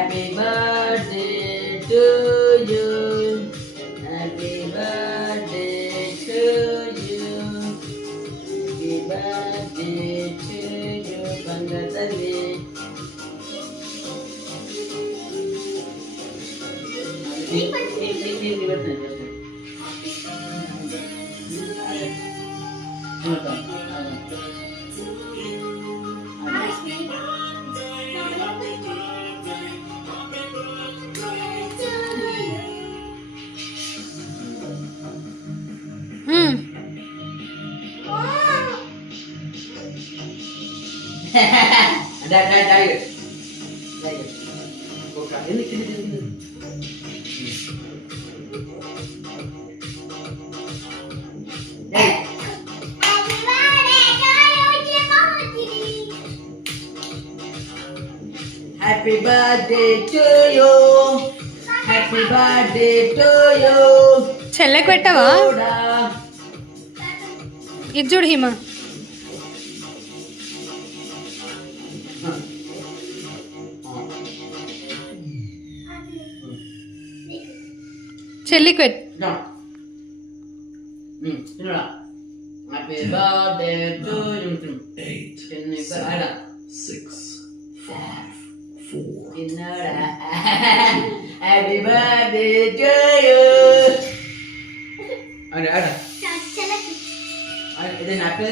Happy birthday to you. Happy birthday to you. Happy birthday to you. Pangatali. Dah. Buka. Ini. Happy birthday to you. Happy birthday to you. చెల్లెకి పెట్టవా ఇది చూడు హిమ చెల్లికి పెట్టు Happy birthday to you. 8, 7, 6, 5, 4. Happy birthday to you. Ada. Ini apa?